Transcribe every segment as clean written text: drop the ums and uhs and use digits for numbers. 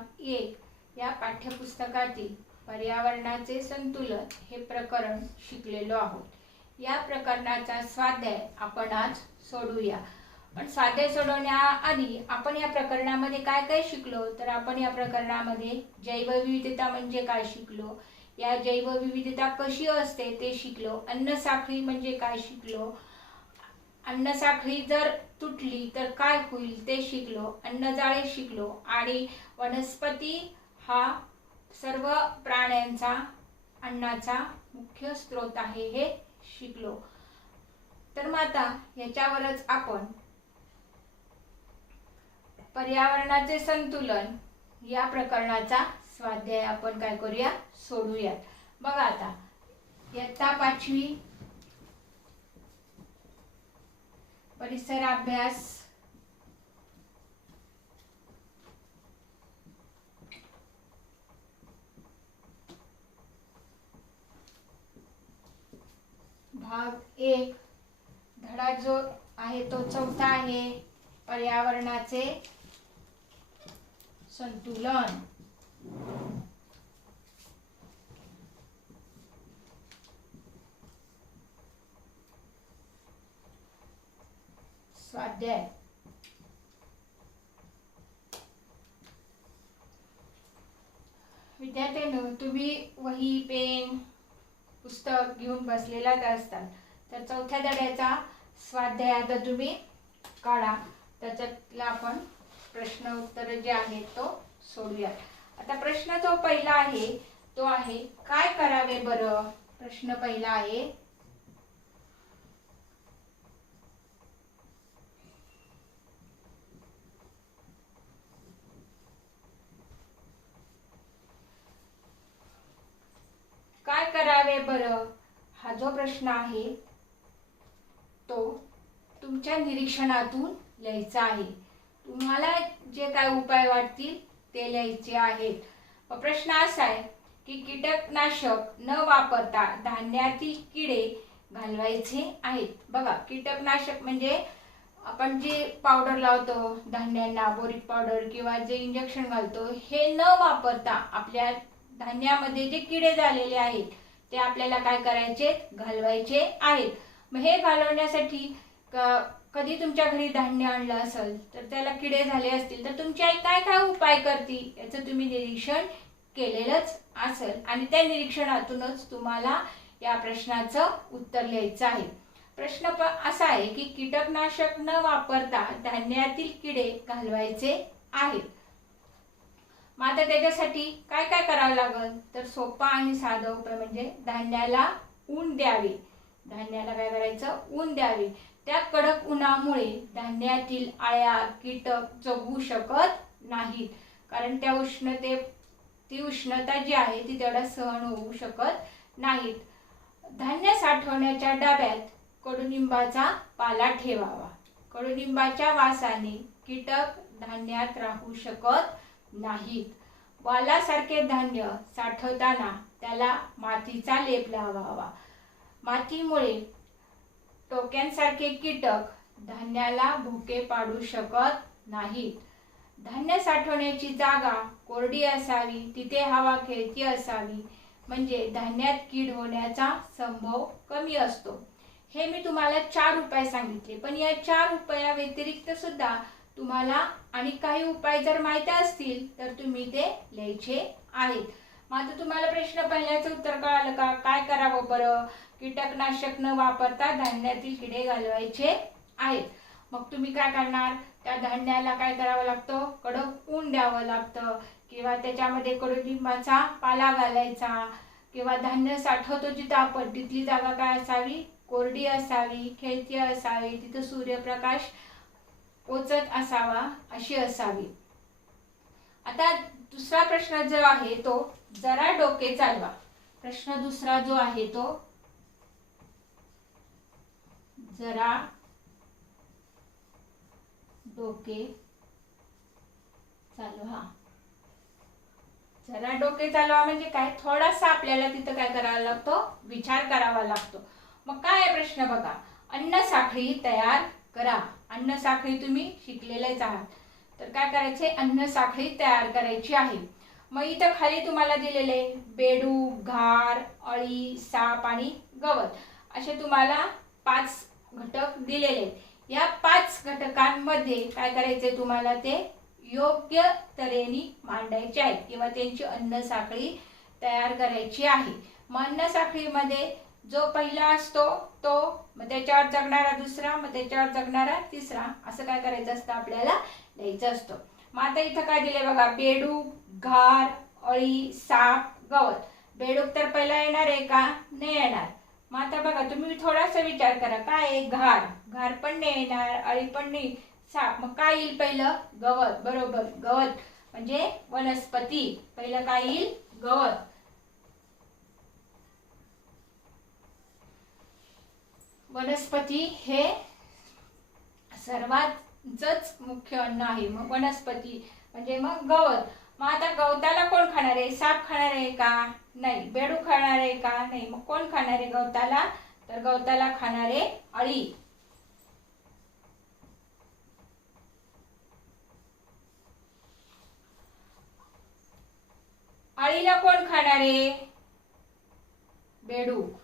भाग 1 या पाठ्यपुस्तकातील पर्यावरणाचे संतुलन हे प्रकरण शिकलेलो आहोत। या प्रकरणाचा स्वाध्याय आपण आज सोडूया। पण स्वाध्याय सोडवण्याआधी आपण या प्रकरणामध्ये काय काय शिकलो, तर आपण या प्रकरणामध्ये जैवविविधता म्हणजे काय शिकलो, या जैवविविधता कशी असते ते शिकलो, अन्नसाखळी म्हणजे काय शिकलो, अन्नसाखळी जर तुटली तर काय होईल ते शिकलो, अन्नजाळे शिकलो आणि वनस्पती हा सर्व प्राण्यांचा अन्नाचा मुख्य स्रोत आहे हे शिकलो। तर मग आता याच्यावरच आपण पर्यावरणाचे संतुलन या प्रकरणाचा स्वाध्याय आपण काय करूया, सोडूया। बघा आता इयत्ता 5वी परिसर अभ्यास भाग 1 धडा जो आहे तो 4था आहे, पर्यावरणाचे संतुलन। स्वाध्याय विद्यार्थ्यांनो, तुम्ही वही पेन पुस्तक घेऊन बसलेलाच असतात, तर 4थ्या धड्याचा स्वाध्याय आता तुम्ही काढा। त्याच्यातला आपण प्रश्न उत्तर जे आहेत तो सोडूया। आता प्रश्न जो पहिला आहे तो आहे काय करावे बरं। प्रश्न पहिला आहे काय करावे बरं। हा जो प्रश्न आहे तो तुमच्या निरीक्षणातून लिहायचा आहे। तुम्हाला जे काय उपाय वाटतील ते लिहायचे आहेत। प्रश्न असा आहे की कीटकनाशक न वापरता धान्यातील किडे घालवायचे आहेत। बघा, कीटकनाशक म्हणजे आपण जे पावडर लावतो धान्यांना, बोरिक पावडर किंवा जे इंजेक्शन घालतो, हे न वापरता आपल्या धान्यामध्ये जे किडे झालेले आहेत ते आपल्याला काय करायचे, घालवायचे आहेत। मग हे घालवण्यासाठी कधी तुमच्या घरी धान्य आणलं असेल तर त्याला किडे झाले असतील तर तुमची आई काय काय उपाय करते याचं तुम्ही निरीक्षण केलेलंच असेल आणि त्या निरीक्षणातूनच तुम्हाला या प्रश्नाचं उत्तर लिहायचं आहे। प्रश्न असा आहे की कीटकनाशक न वापरता धान्यातील किडे घालवायचे आहेत। मग आता त्याच्यासाठी काय काय करावं लागेल, तर सोपा आणि साधा उपाय म्हणजे धान्याला ऊन द्यावे। धान्याला काय करायचं, ऊन द्यावे। त्या कडक उन्हामुळे धान्यातील अळ्या कीटक जगू शकत नाहीत, कारण त्या ती उष्णता जी आहे ती तेवढा सहन होऊ शकत नाहीत। धान्य साठवण्याच्या डब्यात कडुनिंबाचा पाला ठेवावा। कडुनिंबाच्या वासाने कीटक धान्यात राहू शकत नाहीत। वालासारखे धान्य साठवताना त्याला मातीचा लेप लावावा। मातीमुळे टोक्यांसारखे कीटक धान्याला भुके पाडू शकत नाहीत। धान्य साठवण्याची जागा कोरडी असावी, तिथे हवा खेळती असावी, म्हणजे धान्यात कीड होण्याचा संभव कमी असतो। हे मी तुम्हाला 4 उपाय सांगितले, पण या 4 उपाया व्यतिरिक्त सुद्धा तुम्हाला आणि काही उपाय जर माहिती असतील तर तुम्ही ते लिहायचे आहेत। मग आता तुम्हाला प्रश्न पहिल्याचं उत्तर कळालं का, काय करावं बरं, कीटकनाशक न वापरता धान्यातील किडे घालवायचे आहेत। मग तुम्ही काय करणार, त्या धान्याला काय करावं लागतं, कडक ऊन द्यावं लागतं किंवा त्याच्यामध्ये कडुलिंबाचा पाला घालायचा किंवा धान्य साठवतो जिथं आपण तिथली जागा काय असावी, कोरडी असावी, खेळती असावी, तिथं सूर्यप्रकाश पोचत असावा अशी असावी। आता दुसरा प्रश्न जो आहे तो जरा डोके चालवा। प्रश्न दुसरा जो आहे तो जरा डोके चालवा। जरा डोके चालवा म्हणजे काय, थोडासा आपल्याला तिथं काय करावा लागतो, विचार करावा लागतो। मग काय आहे प्रश्न बघा, अन्न साखळी तयार करा। अन्न साखळी तुम्ही शिकलेलेच आहात। तर काय करायचे, अन्न साखळी तयार करायची आहे. मग इथं खाली तुम्हाला दिलेले बेडूक, घार, अळी, साप आणि गवत असे तुम्हाला 5 घटक दिलेले आहेत. या 5 घटकांमध्ये काय करायचे तुम्हाला ते योग्य तऱ्हेने मांडायचे आहेत किंवा त्यांची अन्न साखळी तयार करायची आहे. मग अन्न साखळीमध्ये जो पहिला असतो तो, मग त्याच्यावर जगणारा दुसरा, मग त्याच्यावर जगणारा तिसरा, असं काय करायचं असतं आपल्याला लिहायचं असतं. मग आता इथं काय दिले बघा, बेडूक, घार, अळी, साप, गवत. बेडूक तर पहिला येणार आहे का, नाही येणार. मग आता बघा तुम्ही थोडासा विचार करा, काय आहे, घार, घार पण नाही येणार, अळी पण नाही, साप, मग काय येईल पहिलं, गवत. बरोबर, गवत म्हणजे वनस्पती, पहिलं काय येईल, गवत. वनस्पती हे सर्वातच मुख्य अन्न आहे. मग वनस्पती म्हणजे मग गवत. मग आता गवताला कोण खाणार आहे, साप खाणार आहे का, नाही. बेडूक खाणार आहे का, नाही. मग कोण खाणार आहे गवताला, तर गवताला खाणार आहे अळी. अळीला कोण खाणार आहे, बेडूक.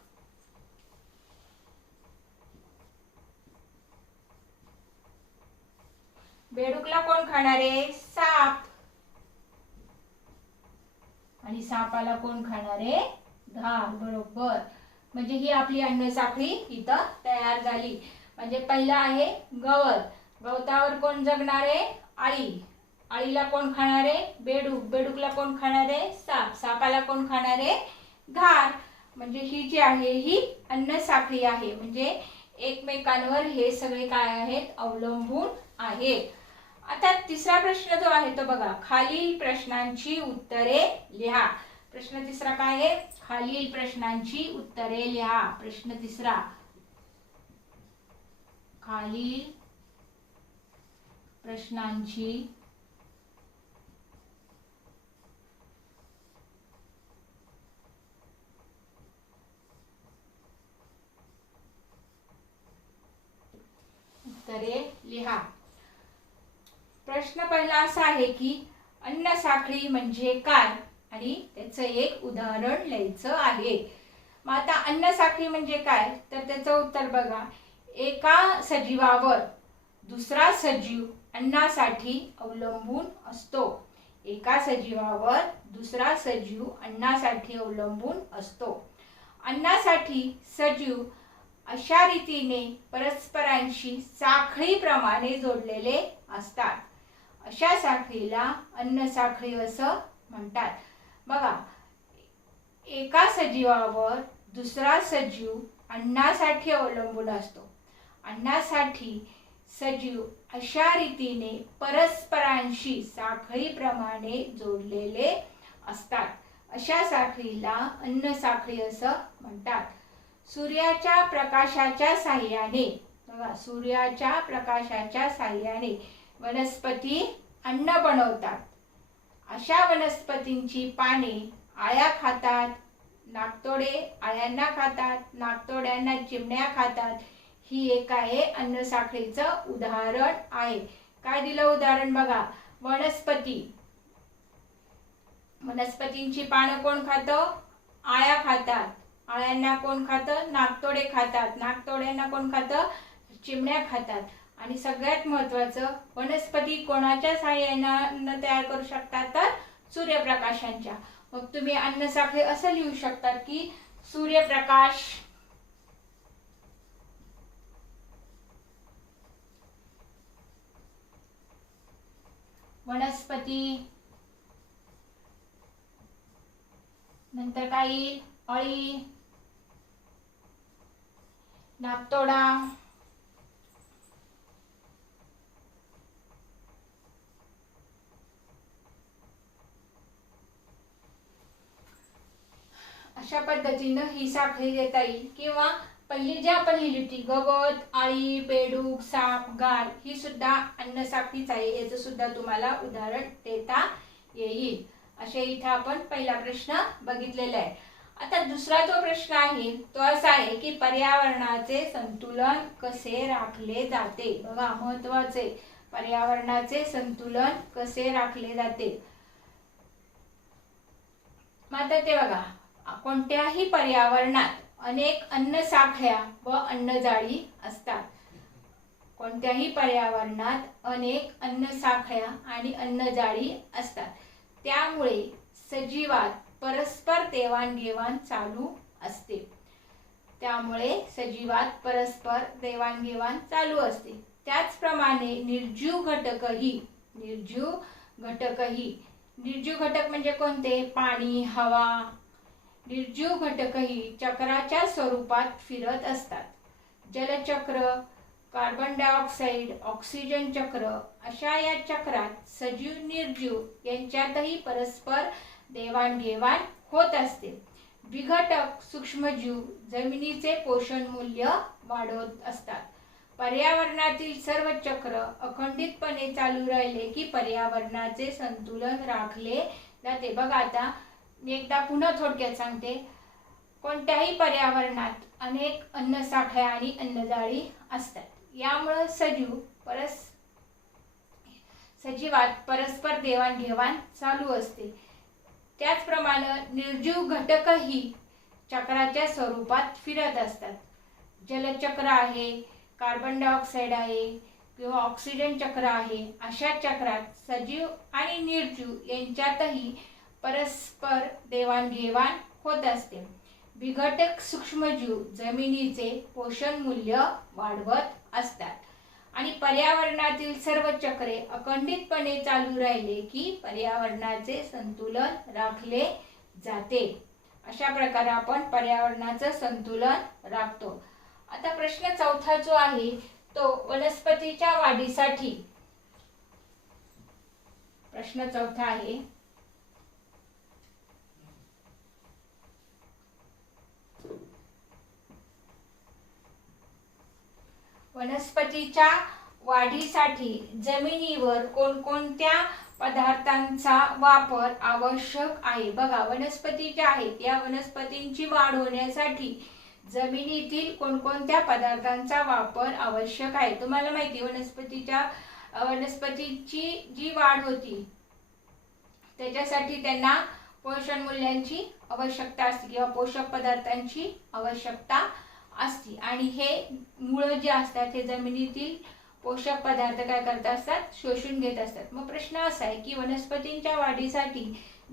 बेडूकला कोण खाणार आहे, साप. आणि सापाला कोण खाणार आहे, घार. बरोबर, म्हणजे ही आपली अन्न साखळी इथं तयार झाली. म्हणजे पहिला आहे गवत, गवतावर कोण जगणार आहे, अळी. अळीला कोण खाणार आहे, बेडूक. बेडूकला कोण खाणार आहे, साप. सापाला कोण खाणार आहे, घार. म्हणजे ही जी आहे ही अन्न साखळी आहे. म्हणजे एकमेकांवर हे सगळे काय आहेत, अवलंबून आहेत. आता तिसरा प्रश्न जो आहे तो बघा, खालील प्रश्नांची उत्तरे लिहा. प्रश्न तिसरा काय आहे, खालील प्रश्नांची उत्तरे लिहा. प्रश्न तिसरा, खालील प्रश्नांची उत्तरे लिहा. प्रश्न पहिला असा आहे की अन्न साखळी म्हणजे काय आणि त्याचं एक उदाहरण लिहायचं आहे. मग आता अन्न साखळी म्हणजे काय, तर त्याचं उत्तर बघा, एका सजीवावर दुसरा सजीव अन्नासाठी अवलंबून असतो. एका सजीवावर दुसरा सजीव अन्नासाठी अवलंबून असतो. अन्नासाठी सजीव अशा रीतीने परस्परांशी साखळीप्रमाणे जोडलेले असतात. अशा साखळीला अन्न साखळी असं म्हणतात. बघा, एका सजीवावर दुसरा सजीव अन्नासाठी अवलंबून असतो. अन्नासाठी सजीव अशा रीतीने परस्परांशी साखळीप्रमाणे जोडलेले असतात. अशा साखळीला अन्न साखळी असं म्हणतात. सूर्याच्या प्रकाशाच्या साहाय्याने, बघा, सूर्याच्या प्रकाशाच्या साहाय्याने वनस्पती अन्न बनवतात. अशा वनस्पतींची पाने आळ्या खातात, नाकतोडे आळ्यांना खातात, नाकतोड्यांना चिमण्या खातात. ही एक आहे अन्न साखळीचं उदाहरण आहे. काय दिलं उदाहरण बघा, वनस्पती, वनस्पतींची पानं कोण खातं, आळ्या खातात. आळ्यांना कोण खातं, नाकतोडे खातात. नाकतोड्यांना कोण खातं, चिमण्या खातात. आणि सगळ्यात महत्त्वाचं, वनस्पती कोणाच्या साहाय्याने तयार करू शकतात, तर सूर्यप्रकाशांच्या. मग तुम्ही अन्न साखळी असं लिहू शकतात की सूर्यप्रकाश, वनस्पती, नंतर काय येईल, अळी, नाकतोडा, अशा पद्धतीनं ही साखळी देता येईल. किंवा पहिली जी आपण लिहिली होती, गवत, आळी, बेडूक, साप, घार, ही सुद्धा अन्न साखळीच आहे. याचं सुद्धा तुम्हाला उदाहरण देता येईल. असे इथं आपण पहिला प्रश्न बघितलेला आहे. आता दुसरा जो प्रश्न आहे तो असा आहे की पर्यावरणाचे संतुलन कसे राखले जाते. बघा, महत्त्वाचे, पर्यावरणाचे संतुलन कसे राखले जाते? मग आता ते बघा, कोणत्याही पर्यावरणात अनेक अन्न साखळ्या व अन्नजाळी असतात. कोणत्याही पर्यावरणात अनेक अन्न साखळ्या आणि अन्नजाळी असतात. त्यामुळे सजीवात परस्पर देवाणघेवाण चालू असते. त्यामुळे सजीवात परस्पर देवाणघेवाण चालू असते. त्याचप्रमाणे निर्जीव घटक म्हणजे कोणते? पाणी, हवा. निर्जीव घटकही चक्राच्या स्वरूपात फिरत असतात. जलचक्र, कार्बन डायऑक्साईड, ऑक्सिजन चक्र अशा या चक्रात सजीव निर्जीव यांच्यातही परस्पर देवाणघेवाण होत असते. विघटक सूक्ष्मजीव जमिनीचे पोषण मूल्य वाढवत असतात. पर्यावरणातील सर्व चक्र अखंडितपणे चालू राहिले की पर्यावरणाचे संतुलन राखले जाते. बघा, आता मी एकदा पुन्हा थोडक्यात सांगते. कोणत्याही पर्यावरणात अनेक अन्न साखळ्या आणि अन्नजाळी असतात. यामुळे सजीवात परस्पर देवाणघेवाण चालू असते. त्याचप्रमाणे निर्जीव घटकही चक्राच्या स्वरूपात फिरत असतात. जलचक्र आहे, कार्बन डायऑक्साईड आहे किंवा ऑक्सिजन चक्र आहे. अशा चक्रात सजीव आणि निर्जीव यांच्यातही परस्पर देवाणघेवाण होत असते. विघटक सूक्ष्मजीव जमिनीचे पोषण मूल्य वाढवत असतात. आणि पर्यावरणातील सर्व चक्रे अखंडितपणे चालू राहिले की पर्यावरणाचे संतुलन राखले जाते. अशा प्रकारे आपण पर्यावरणाचं संतुलन राखतो. आता प्रश्न चौथा जो आहे तो वनस्पतीच्या वाढीसाठी. प्रश्न चौथा आहे, वनस्पतीच्या वाढीसाठी जमिनीवर कोणकोणत्या पदार्थांचा वापर आवश्यक आहे? बघा, वनस्पती ज्या आहेत या वनस्पतींची वाढ होण्यासाठी जमिनीतील कोणकोणत्या पदार्थांचा वापर आवश्यक आहे? तुम्हाला माहिती, वनस्पतीची जी वाढ होती त्याच्यासाठी त्यांना पोषण मूल्यांची आवश्यकता असते किंवा पोषक पदार्थांची आवश्यकता असते. आणि हे मुळं जे असतात हे जमिनीतील पोषक पदार्थ काय करत असतात? शोषून घेत असतात. मग प्रश्न असा आहे की वनस्पतींच्या वाढीसाठी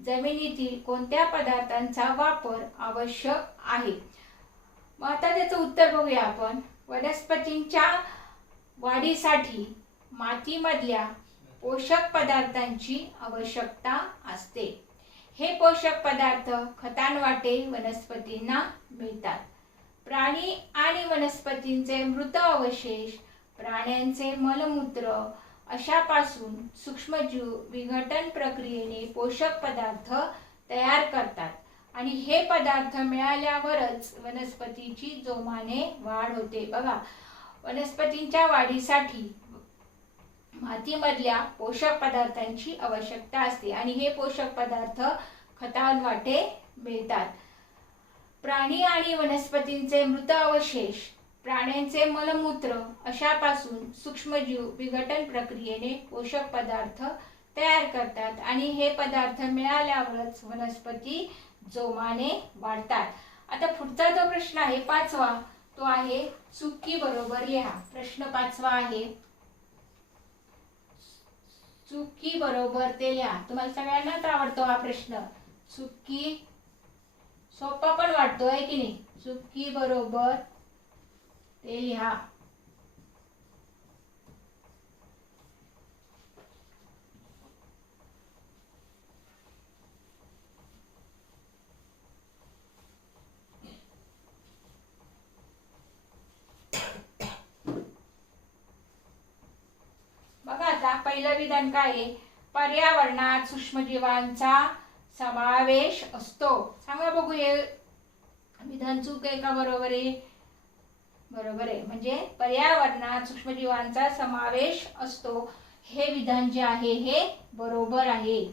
जमिनीतील कोणत्या पदार्थांचा वापर आवश्यक आहे? मग आता त्याचं उत्तर बघूया आपण. वनस्पतींच्या वाढीसाठी मातीमधल्या पोषक पदार्थांची आवश्यकता असते. हे पोषक पदार्थ खतांवाटे वनस्पतींना मिळतात. प्राणी आणि वनस्पतींचे मृत अवशेष, प्राण्यांचे मलमूत्र अशापासून सूक्ष्मजीव विघटन प्रक्रियेने पोषक पदार्थ तयार करतात. आणि हे पदार्थ मिळाल्यावरच वनस्पतीची जोमाने वाढ होते. बघा, वनस्पतींच्या वाढीसाठी मातीमधल्या पोषक पदार्थांची आवश्यकता असते आणि हे पोषक पदार्थ खतांवाटे मिळतात. प्राणी आणि वनस्पतींचे मृत अवशेष, प्राण्यांचे मलमूत्र अशापासून सूक्ष्मजीव विघटन प्रक्रियेने पोषक पदार्थ तयार करतात आणि हे पदार्थ मिळाल्यावरच वनस्पती जोमाने वाढतात. आता पुढचा जो प्रश्न आहे पाचवा, तो आहे चुकी बरोबर लिहा. प्रश्न पाचवा आहे चुकी बरोबर ते लिहा. तुम्हाला सगळ्यांनाच आवडतो हा प्रश्न. चुकी सोपा पण वाटतो आहे की नाही? चुकी बरोबर ते लिहा. बघा, आता पहिलं विधान काय आहे? पर्यावरणात सूक्ष्मजीवांचा समावेश असतो. सांगा बघू, हे विधान चूक आहे का बरोबर आहे? बरोबर आहे. म्हणजे पर्यावरणात सूक्ष्मजीवांचा समावेश असतो हे विधान जे आहे हे बरोबर आहे.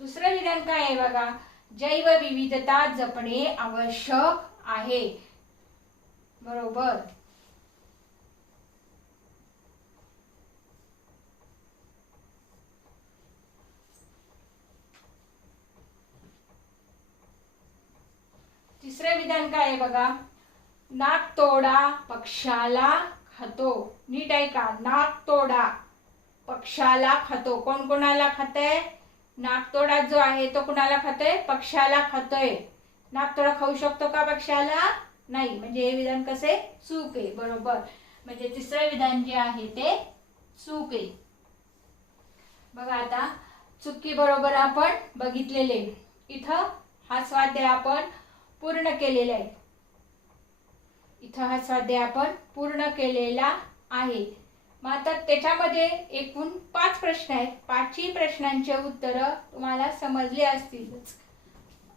दुसरं विधान काय आहे बघा? जैवविविधता जपणे आवश्यक आहे. बरोबर. विधान काय आहे बघा. नाक तोडा पक्षाला खातो. नीट ऐका, नाक तोडा पक्षाला खातो. कोण कोणाला खातंय? नाकतोडा जो आहे तो कुणाला खातोय? पक्षाला खातोय. नाकतोडा खाऊ शकतो का पक्षाला? नाही. म्हणजे हे विधान कसे? चूक आहे. बरोबर. म्हणजे तिसरं विधान जे आहे ते चूक आहे. बघा आता चुकी बरोबर आपण बघितलेले. इथं हा स्वाध्याय आपण पूर्ण केलेला आहे. इथं हा स्वाध्याय आपण पूर्ण केलेला आहे. मग आता त्याच्यामध्ये एकूण 5 प्रश्न आहेत. 5ही प्रश्नांचे उत्तर तुम्हाला समजले असतीलच.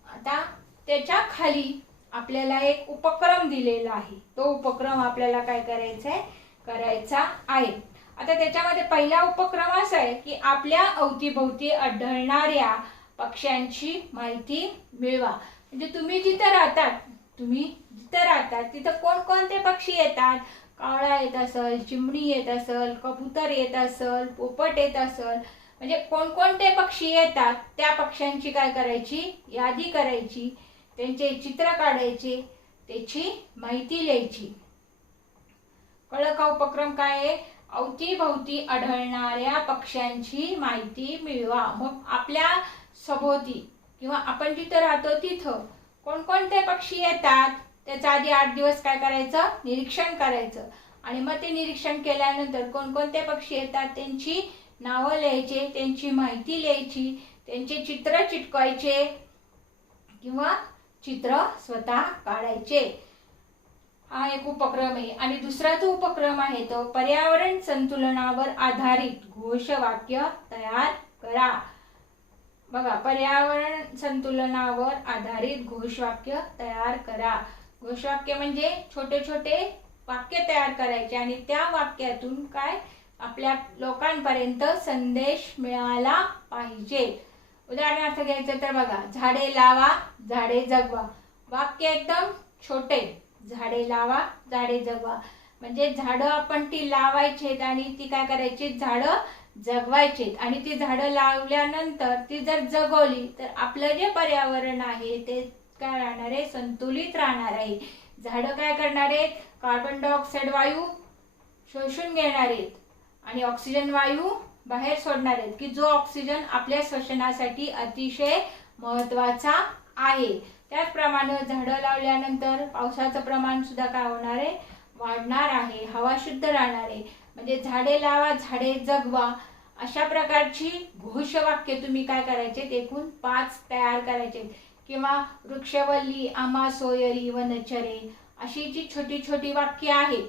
आता त्याच्या खाली आपल्याला एक उपक्रम दिलेला आहे. तो उपक्रम आपल्याला काय करायचा आहे. आता त्याच्यामध्ये पहिला उपक्रम असा आहे की आपल्या अवतीभोवती आढळणाऱ्या पक्ष्यांची माहिती मिळवा. म्हणजे तुम्ही जिथे राहतात तिथं कोणकोणते पक्षी येतात? कावळा येत असेल, चिमणी येत असेल, कबूतर येत असेल, पोपट येत असेल, म्हणजे कोणकोणते पक्षी येतात त्या पक्ष्यांची काय करायची? यादी करायची. त्यांचे चित्र काढायचे, त्याची माहिती लिहायची. कळलं का उपक्रम काय आहे? अवतीभोवती आढळणाऱ्या पक्ष्यांची माहिती मिळवा. मग आपल्या सभोवती किंवा आपण जिथं राहतो तिथं कोणकोणते पक्षी येतात त्याचा आधी 8 दिवस काय करायचं? निरीक्षण करायचं. आणि मग ते निरीक्षण केल्यानंतर कोणकोणते पक्षी येतात त्यांची नावं लिहायचे, त्यांची माहिती लिहायची, त्यांचे चित्र चिटकवायचे किंवा चित्र स्वतः काढायचे. हा एक उपक्रम आहे. आणि दुसरा जो उपक्रम आहे तो पर्यावरण संतुलनावर आधारित घोषवाक्य तयार करा. बघा, पर्यावरण संतुलनावर आधारित घोषवाक्य तयार करा. घोषवाक्य म्हणजे छोटे छोटे वाक्य तयार करायचे आणि त्या वाक्यातून काय आपल्या लोकांपर्यंत संदेश मिळाला पाहिजे. उदाहरणार्थ घ्यायचं तर बघा, झाडे लावा झाडे जगवा. वाक्य एकदम छोटे. झाडे लावा झाडे जगवा म्हणजे झाडं आपण ती लावायचेत आणि ती काय करायची? झाडं जगवायचेत. आणि ती झाडं लावल्यानंतर ती जर जगवली तर आपलं जे पर्यावरण आहे ते काय राहणार आहे? संतुलित राहणार आहे. झाडं काय करणार आहेत? कार्बन डायऑक्साईड वायू शोषून घेणार आहेत आणि ऑक्सिजन वायू बाहेर सोडणार आहेत, की जो ऑक्सिजन आपल्या श्वसनासाठी अतिशय महत्त्वाचा आहे. त्याचप्रमाणे झाडं लावल्यानंतर पावसाचं प्रमाण सुद्धा काय होणार आहे? वाढणार आहे. हवा शुद्ध राहणार आहे. म्हणजे झाडे लावा झाडे जगवा अशा प्रकारची घोषवाक्य तुम्ही काय करायचे? एकूण 5 तयार करायचे. किंवा वृक्षवल्ली आम्हा सोयरी वनचरे अशी जी छोटी छोटी वाक्य आहेत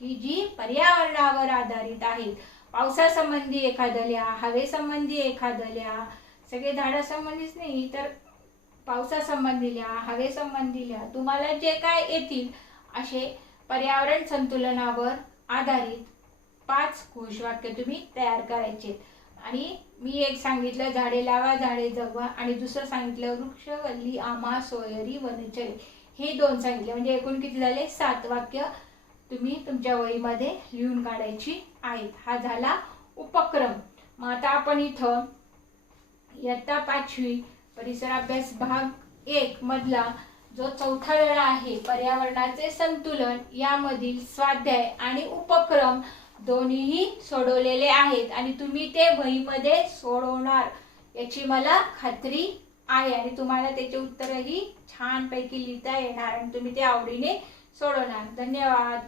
की जी पर्यावरणावर आधारित आहेत. पावसासंबंधी एखादं लिहा, हवेसंबंधी एखादं लिहा. सगळे झाडासंबंधीच नाही तर पावसासंबंधी लिहा, हवेसंबंधी लिहा. तुम्हाला जे काय येतील असे पर्यावरण संतुलनावर आधारित 5 घोषवाक्य तुम्ही तयार करायचे. आणि मी एक सांगितलं झाडे लावा झाडे जगवा आणि दुसरं सांगितलं वृक्षवल्ली आम्हा सोयरी वनचरे. हे 2 सांगितले. म्हणजे एकूण किती झाले? 7 वाक्य तुम्ही तुमच्या वहीमध्ये लिहून काढायची आहेत. हा झाला उपक्रम. मग आता आपण इथं इयत्ता 5वी परिसर अभ्यास भाग 1 मधला जो चौथा धडा आहे पर्यावरणाचे संतुलन यामधील स्वाध्याय आणि उपक्रम दोन्हीही सोडवलेले आहेत आणि तुम्ही ते वहीमध्ये सोडवणार याची मला खात्री आहे. आणि तुम्हाला त्याचे उत्तरही छानपैकी लिहिता येणार आणि तुम्ही ते आवडीने सोडवणार. धन्यवाद.